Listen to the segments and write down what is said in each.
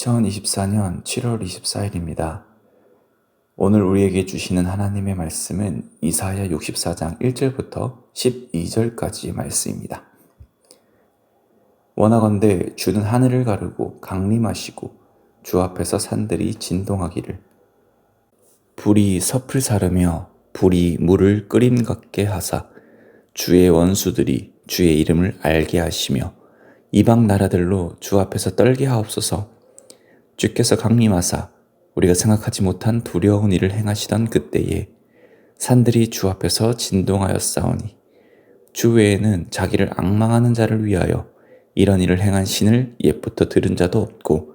2024년 7월 24일입니다. 오늘 우리에게 주시는 하나님의 말씀은 이사야 64장 1절부터 12절까지의 말씀입니다. 원하건대 주는 하늘을 가르고 강림하시고 주 앞에서 산들이 진동하기를 불이 섭을 사르며 불이 물을 끓임 같게 하사 주의 원수들이 주의 이름을 알게 하시며 이방 나라들로 주 앞에서 떨게 하옵소서. 주께서 강림하사 우리가 생각하지 못한 두려운 일을 행하시던 그때에 산들이 주 앞에서 진동하였사오니 주 외에는 자기를 앙망하는 자를 위하여 이런 일을 행한 신을 옛부터 들은 자도 없고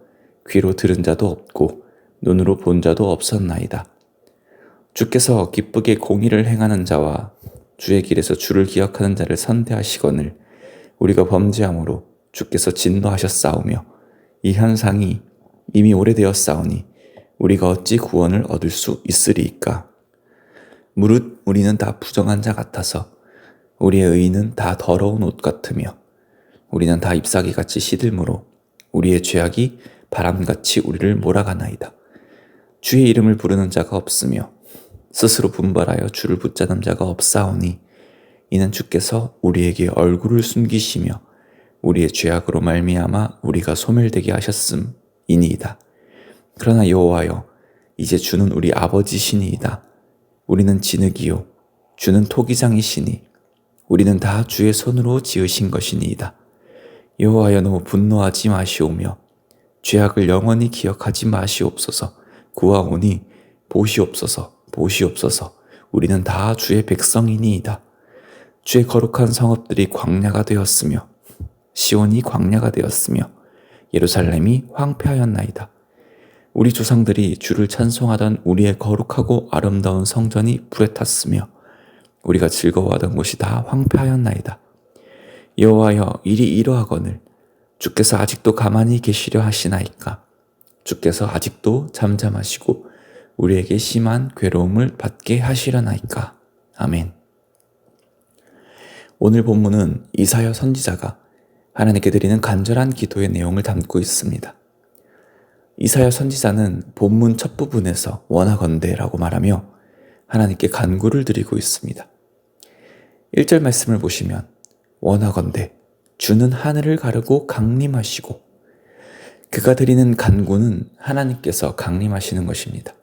귀로 들은 자도 없고 눈으로 본 자도 없었나이다. 주께서 기쁘게 공의를 행하는 자와 주의 길에서 주를 기억하는 자를 선대하시거늘 우리가 범죄함으로 주께서 진노하셨사오며 이 현상이 이미 오래되었사오니 우리가 어찌 구원을 얻을 수 있으리이까. 무릇 우리는 다 부정한 자 같아서 우리의 의는 다 더러운 옷 같으며 우리는 다 잎사귀같이 시들므로 우리의 죄악이 바람같이 우리를 몰아가나이다. 주의 이름을 부르는 자가 없으며 스스로 분발하여 주를 붙잡는 자가 없사오니 이는 주께서 우리에게 얼굴을 숨기시며 우리의 죄악으로 말미암아 우리가 소멸되게 하셨음이니이다. 그러나 여호와여, 이제 주는 우리 아버지시니이다. 우리는 진흙이요 주는 토기장이시니 우리는 다 주의 손으로 지으신 것이니이다. 여호와여, 너무 분노하지 마시오며 죄악을 영원히 기억하지 마시옵소서. 구하오니 보시옵소서, 보시옵소서. 우리는 다 주의 백성이니이다. 주의 거룩한 성읍들이 광야가 되었으며 시온이 광야가 되었으며 예루살렘이 황폐하였나이다. 우리 조상들이 주를 찬송하던 우리의 거룩하고 아름다운 성전이 불에 탔으며 우리가 즐거워하던 곳이 다 황폐하였나이다. 여호와여, 일이 이러하거늘 주께서 아직도 가만히 계시려 하시나이까. 주께서 아직도 잠잠하시고 우리에게 심한 괴로움을 받게 하시려나이까. 아멘. 오늘 본문은 이사야 선지자가 하나님께 드리는 간절한 기도의 내용을 담고 있습니다. 이사야 선지자는 본문 첫 부분에서 원하건대라고 말하며 하나님께 간구를 드리고 있습니다. 1절 말씀을 보시면 원하건대 주는 하늘을 가르고 강림하시고, 그가 드리는 간구는 하나님께서 강림하시는 것입니다.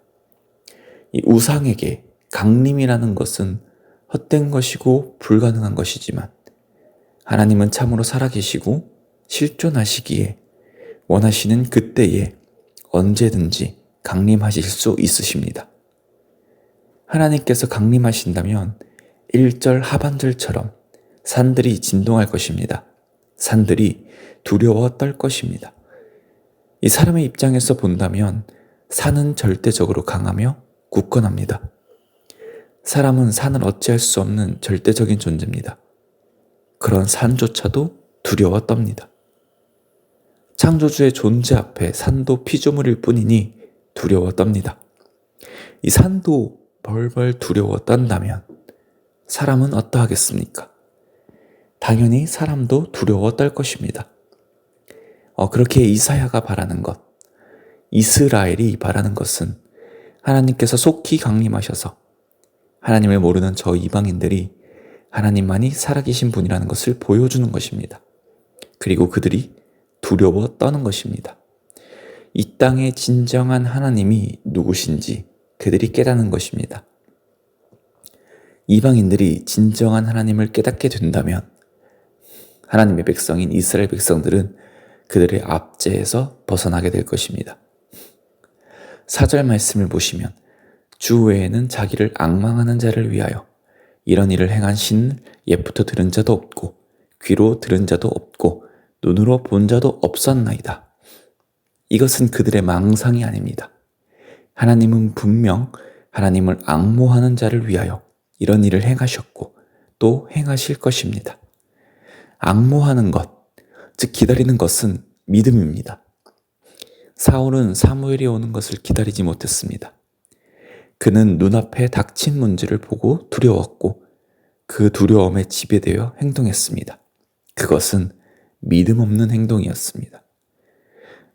이 우상에게 강림이라는 것은 헛된 것이고 불가능한 것이지만 하나님은 참으로 살아계시고 실존하시기에 원하시는 그때에 언제든지 강림하실 수 있으십니다. 하나님께서 강림하신다면 1절 하반절처럼 산들이 진동할 것입니다. 산들이 두려워 떨 것입니다. 이 사람의 입장에서 본다면 산은 절대적으로 강하며 굳건합니다. 사람은 산을 어찌할 수 없는 절대적인 존재입니다. 그런 산조차도 두려워 떱니다. 창조주의 존재 앞에 산도 피조물일 뿐이니 두려워 떱니다. 이 산도 벌벌 두려워 떤다면 사람은 어떠하겠습니까? 당연히 사람도 두려워 떨 것입니다. 그렇게 이사야가 바라는 것, 이스라엘이 바라는 것은 하나님께서 속히 강림하셔서 하나님을 모르는 저 이방인들이 하나님만이 살아계신 분이라는 것을 보여주는 것입니다. 그리고 그들이 두려워 떠는 것입니다. 이 땅의 진정한 하나님이 누구신지 그들이 깨닫는 것입니다. 이방인들이 진정한 하나님을 깨닫게 된다면 하나님의 백성인 이스라엘 백성들은 그들의 압제에서 벗어나게 될 것입니다. 4절 말씀을 보시면 주 외에는 자기를 앙망하는 자를 위하여 이런 일을 행한 신은 옛부터 들은 자도 없고 귀로 들은 자도 없고 눈으로 본 자도 없었나이다. 이것은 그들의 망상이 아닙니다. 하나님은 분명 하나님을 앙모하는 자를 위하여 이런 일을 행하셨고 또 행하실 것입니다. 앙모하는 것, 즉 기다리는 것은 믿음입니다. 사울은 사무엘이 오는 것을 기다리지 못했습니다. 그는 눈앞에 닥친 문제를 보고 두려웠고 그 두려움에 지배되어 행동했습니다. 그것은 믿음 없는 행동이었습니다.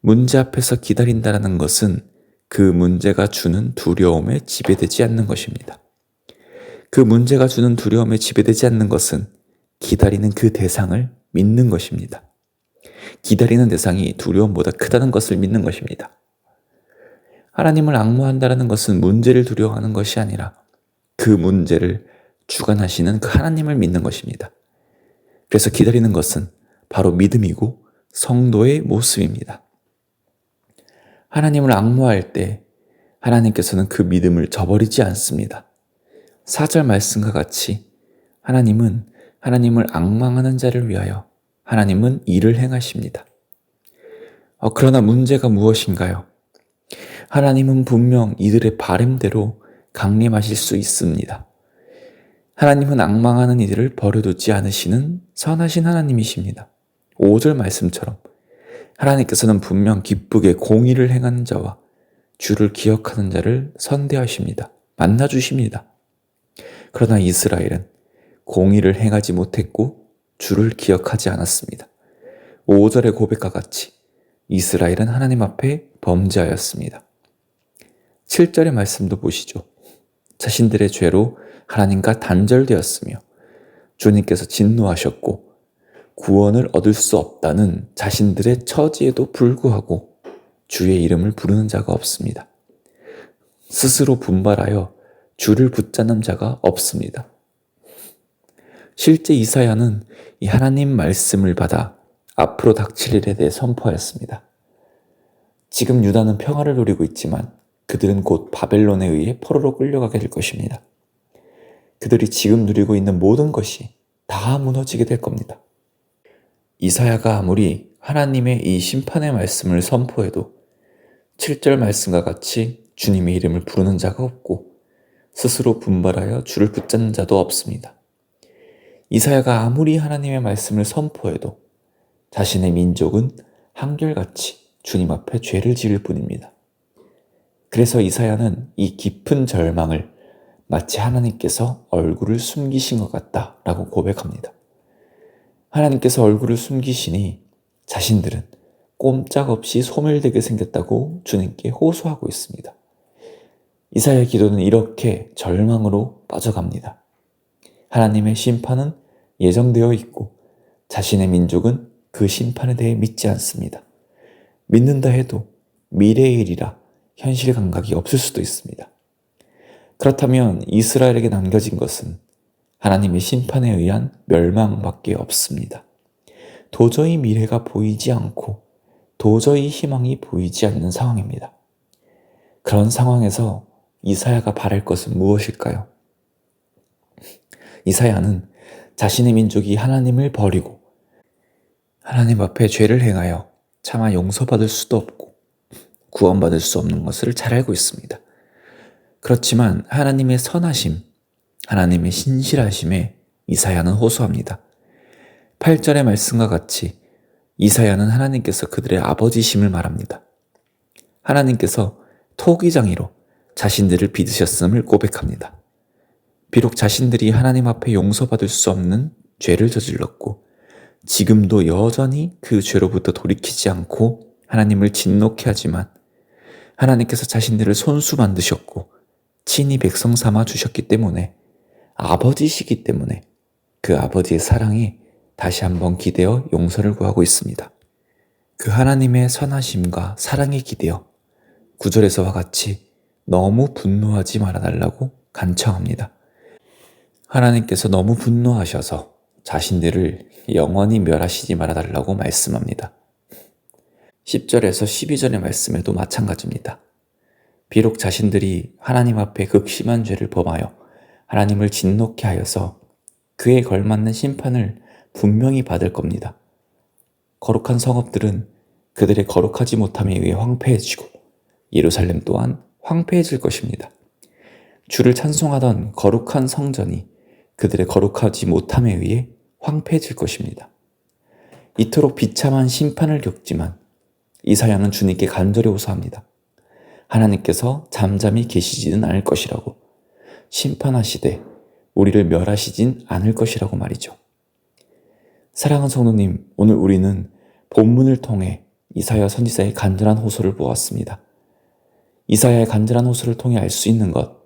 문제 앞에서 기다린다는 것은 그 문제가 주는 두려움에 지배되지 않는 것입니다. 그 문제가 주는 두려움에 지배되지 않는 것은 기다리는 그 대상을 믿는 것입니다. 기다리는 대상이 두려움보다 크다는 것을 믿는 것입니다. 하나님을 앙모한다는 것은 문제를 두려워하는 것이 아니라 그 문제를 주관하시는 그 하나님을 믿는 것입니다. 그래서 기다리는 것은 바로 믿음이고 성도의 모습입니다. 하나님을 앙모할 때 하나님께서는 그 믿음을 저버리지 않습니다. 4절 말씀과 같이 하나님을 앙망하는 자를 위하여 하나님은 일을 행하십니다. 그러나 문제가 무엇인가요? 하나님은 분명 이들의 바램대로 강림하실 수 있습니다. 하나님은 앙망하는 이들을 버려두지 않으시는 선하신 하나님이십니다. 5절 말씀처럼 하나님께서는 분명 기쁘게 공의를 행하는 자와 주를 기억하는 자를 선대하십니다. 만나주십니다. 그러나 이스라엘은 공의를 행하지 못했고 주를 기억하지 않았습니다. 5절의 고백과 같이 이스라엘은 하나님 앞에 범죄하였습니다. 7절의 말씀도 보시죠. 자신들의 죄로 하나님과 단절되었으며 주님께서 진노하셨고 구원을 얻을 수 없다는 자신들의 처지에도 불구하고 주의 이름을 부르는 자가 없습니다. 스스로 분발하여 주를 붙잡는 자가 없습니다. 실제 이사야는 이 하나님 말씀을 받아 앞으로 닥칠 일에 대해 선포하였습니다. 지금 유다는 평화를 누리고 있지만 그들은 곧 바벨론에 의해 포로로 끌려가게 될 것입니다. 그들이 지금 누리고 있는 모든 것이 다 무너지게 될 겁니다. 이사야가 아무리 하나님의 이 심판의 말씀을 선포해도 7절 말씀과 같이 주님의 이름을 부르는 자가 없고 스스로 분발하여 주를 붙잡는 자도 없습니다. 이사야가 아무리 하나님의 말씀을 선포해도 자신의 민족은 한결같이 주님 앞에 죄를 지을 뿐입니다. 그래서 이사야는 이 깊은 절망을 마치 하나님께서 얼굴을 숨기신 것 같다라고 고백합니다. 하나님께서 얼굴을 숨기시니 자신들은 꼼짝없이 소멸되게 생겼다고 주님께 호소하고 있습니다. 이사야의 기도는 이렇게 절망으로 빠져갑니다. 하나님의 심판은 예정되어 있고 자신의 민족은 그 심판에 대해 믿지 않습니다. 믿는다 해도 미래의 일이라 현실 감각이 없을 수도 있습니다. 그렇다면 이스라엘에게 남겨진 것은 하나님의 심판에 의한 멸망밖에 없습니다. 도저히 미래가 보이지 않고 도저히 희망이 보이지 않는 상황입니다. 그런 상황에서 이사야가 바랄 것은 무엇일까요? 이사야는 자신의 민족이 하나님을 버리고 하나님 앞에 죄를 행하여 차마 용서받을 수도 없고 구원받을 수 없는 것을 잘 알고 있습니다. 그렇지만 하나님의 선하심, 하나님의 신실하심에 이사야는 호소합니다. 8절의 말씀과 같이 이사야는 하나님께서 그들의 아버지심을 말합니다. 하나님께서 토기장이로 자신들을 빚으셨음을 고백합니다. 비록 자신들이 하나님 앞에 용서받을 수 없는 죄를 저질렀고 지금도 여전히 그 죄로부터 돌이키지 않고 하나님을 진노케 하지만 하나님께서 자신들을 손수 만드셨고 친히 백성 삼아 주셨기 때문에 아버지시기 때문에 그 아버지의 사랑에 다시 한번 기대어 용서를 구하고 있습니다. 그 하나님의 선하심과 사랑에 기대어 9절에서와 같이 너무 분노하지 말아달라고 간청합니다. 하나님께서 너무 분노하셔서 자신들을 영원히 멸하시지 말아달라고 말씀합니다. 10절에서 12절의 말씀에도 마찬가지입니다. 비록 자신들이 하나님 앞에 극심한 죄를 범하여 하나님을 진노케 하여서 그에 걸맞는 심판을 분명히 받을 겁니다. 거룩한 성읍들은 그들의 거룩하지 못함에 의해 황폐해지고 예루살렘 또한 황폐해질 것입니다. 주를 찬송하던 거룩한 성전이 그들의 거룩하지 못함에 의해 황폐해질 것입니다. 이토록 비참한 심판을 겪지만 이사야는 주님께 간절히 호소합니다. 하나님께서 잠잠히 계시지는 않을 것이라고, 심판하시되 우리를 멸하시진 않을 것이라고 말이죠. 사랑하는 성도님, 오늘 우리는 본문을 통해 이사야 선지자의 간절한 호소를 보았습니다. 이사야의 간절한 호소를 통해 알 수 있는 것,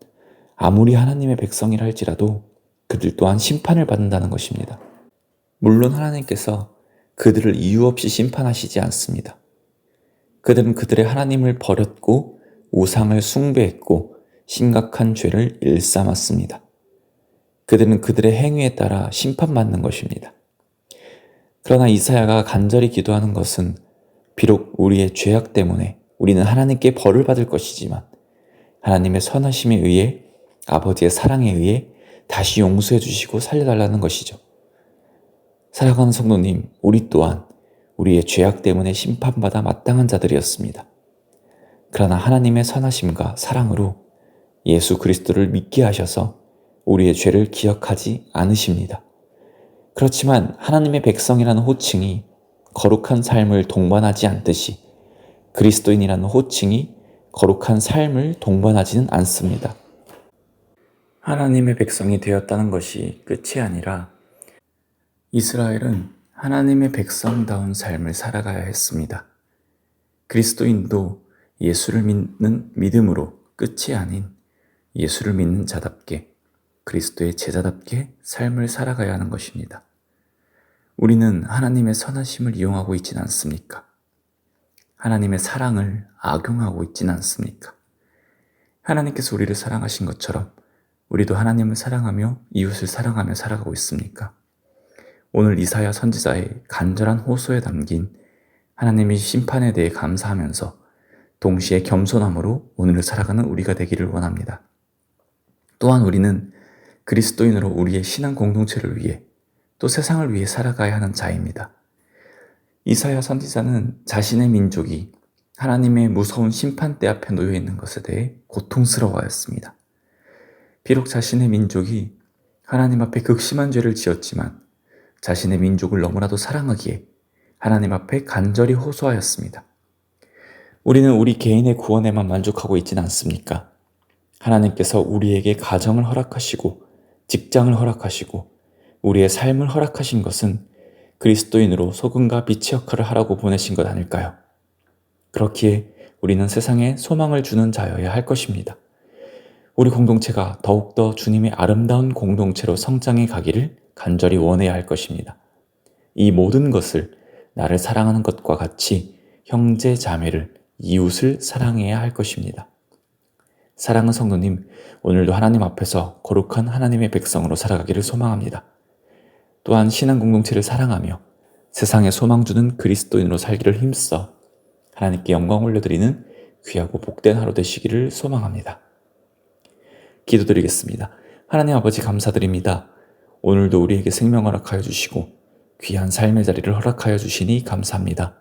아무리 하나님의 백성이라 할지라도 그들 또한 심판을 받는다는 것입니다. 물론 하나님께서 그들을 이유 없이 심판하시지 않습니다. 그들은 그들의 하나님을 버렸고 우상을 숭배했고 심각한 죄를 일삼았습니다. 그들은 그들의 행위에 따라 심판받는 것입니다. 그러나 이사야가 간절히 기도하는 것은 비록 우리의 죄악 때문에 우리는 하나님께 벌을 받을 것이지만 하나님의 선하심에 의해 아버지의 사랑에 의해 다시 용서해 주시고 살려달라는 것이죠. 사랑하는 성도님, 우리 또한 우리의 죄악 때문에 심판받아 마땅한 자들이었습니다. 그러나 하나님의 선하심과 사랑으로 예수 그리스도를 믿게 하셔서 우리의 죄를 기억하지 않으십니다. 그렇지만 하나님의 백성이라는 호칭이 거룩한 삶을 동반하지 않듯이 그리스도인이라는 호칭이 거룩한 삶을 동반하지는 않습니다. 하나님의 백성이 되었다는 것이 끝이 아니라 이스라엘은 하나님의 백성다운 삶을 살아가야 했습니다. 그리스도인도 예수를 믿는 믿음으로 끝이 아닌 예수를 믿는 자답게 그리스도의 제자답게 삶을 살아가야 하는 것입니다. 우리는 하나님의 선하심을 이용하고 있지는 않습니까? 하나님의 사랑을 악용하고 있지는 않습니까? 하나님께서 우리를 사랑하신 것처럼 우리도 하나님을 사랑하며 이웃을 사랑하며 살아가고 있습니까? 오늘 이사야 선지자의 간절한 호소에 담긴 하나님의 심판에 대해 감사하면서 동시에 겸손함으로 오늘을 살아가는 우리가 되기를 원합니다. 또한 우리는 그리스도인으로 우리의 신앙 공동체를 위해 또 세상을 위해 살아가야 하는 자입니다. 이사야 선지자는 자신의 민족이 하나님의 무서운 심판대 앞에 놓여 있는 것에 대해 고통스러워하였습니다. 비록 자신의 민족이 하나님 앞에 극심한 죄를 지었지만 자신의 민족을 너무나도 사랑하기에 하나님 앞에 간절히 호소하였습니다. 우리는 우리 개인의 구원에만 만족하고 있지는 않습니까? 하나님께서 우리에게 가정을 허락하시고 직장을 허락하시고 우리의 삶을 허락하신 것은 그리스도인으로 소금과 빛의 역할을 하라고 보내신 것 아닐까요? 그렇기에 우리는 세상에 소망을 주는 자여야 할 것입니다. 우리 공동체가 더욱더 주님의 아름다운 공동체로 성장해 가기를 간절히 원해야 할 것입니다. 이 모든 것을 나를 사랑하는 것과 같이 형제 자매를 이웃을 사랑해야 할 것입니다. 사랑하는 성도님, 오늘도 하나님 앞에서 거룩한 하나님의 백성으로 살아가기를 소망합니다. 또한 신앙 공동체를 사랑하며 세상에 소망 주는 그리스도인으로 살기를 힘써 하나님께 영광 올려드리는 귀하고 복된 하루 되시기를 소망합니다. 기도드리겠습니다. 하나님 아버지 감사드립니다. 오늘도 우리에게 생명 허락하여 주시고 귀한 삶의 자리를 허락하여 주시니 감사합니다.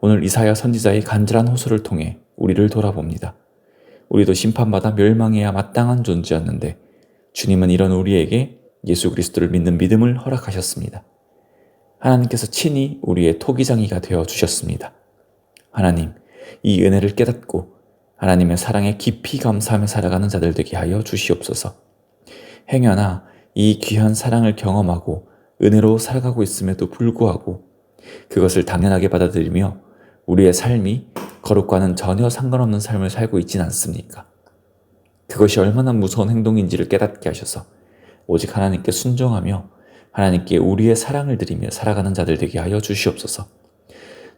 오늘 이사야 선지자의 간절한 호소를 통해 우리를 돌아봅니다. 우리도 심판받아 멸망해야 마땅한 존재였는데 주님은 이런 우리에게 예수 그리스도를 믿는 믿음을 허락하셨습니다. 하나님께서 친히 우리의 토기장이가 되어 주셨습니다. 하나님, 이 은혜를 깨닫고 하나님의 사랑에 깊이 감사하며 살아가는 자들 되게 하여 주시옵소서. 행여나 이 귀한 사랑을 경험하고 은혜로 살아가고 있음에도 불구하고 그것을 당연하게 받아들이며 우리의 삶이 거룩과는 전혀 상관없는 삶을 살고 있지는 않습니까? 그것이 얼마나 무서운 행동인지를 깨닫게 하셔서 오직 하나님께 순종하며 하나님께 우리의 사랑을 드리며 살아가는 자들 되게 하여 주시옵소서.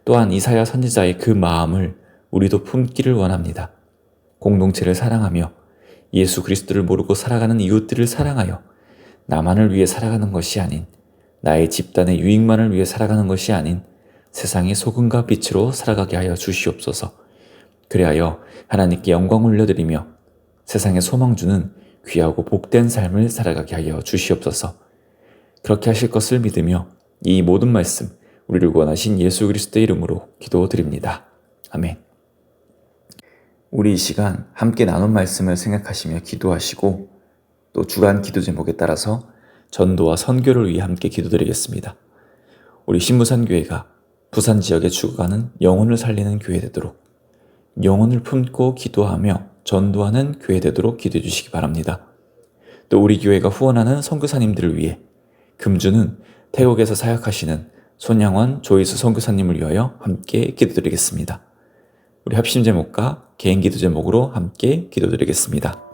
또한 이사야 선지자의 그 마음을 우리도 품기를 원합니다. 공동체를 사랑하며 예수 그리스도를 모르고 살아가는 이웃들을 사랑하여 나만을 위해 살아가는 것이 아닌 나의 집단의 유익만을 위해 살아가는 것이 아닌 세상의 소금과 빛으로 살아가게 하여 주시옵소서. 그리하여 하나님께 영광 올려드리며 세상에 소망 주는 귀하고 복된 삶을 살아가게 하여 주시옵소서. 그렇게 하실 것을 믿으며 이 모든 말씀 우리를 구원하신 예수 그리스도의 이름으로 기도드립니다. 아멘. 우리 이 시간 함께 나눈 말씀을 생각하시며 기도하시고 또 주간 기도 제목에 따라서 전도와 선교를 위해 함께 기도드리겠습니다. 우리 신부산교회가 부산 지역에 죽어가는 영혼을 살리는 교회 되도록 영혼을 품고 기도하며 전도하는 교회 되도록 기도해 주시기 바랍니다. 또 우리 교회가 후원하는 선교사님들을 위해 금주는 태국에서 사역하시는 손양원, 조이수 선교사님을 위하여 함께 기도드리겠습니다. 우리 합심 제목과 개인 기도 제목으로 함께 기도드리겠습니다.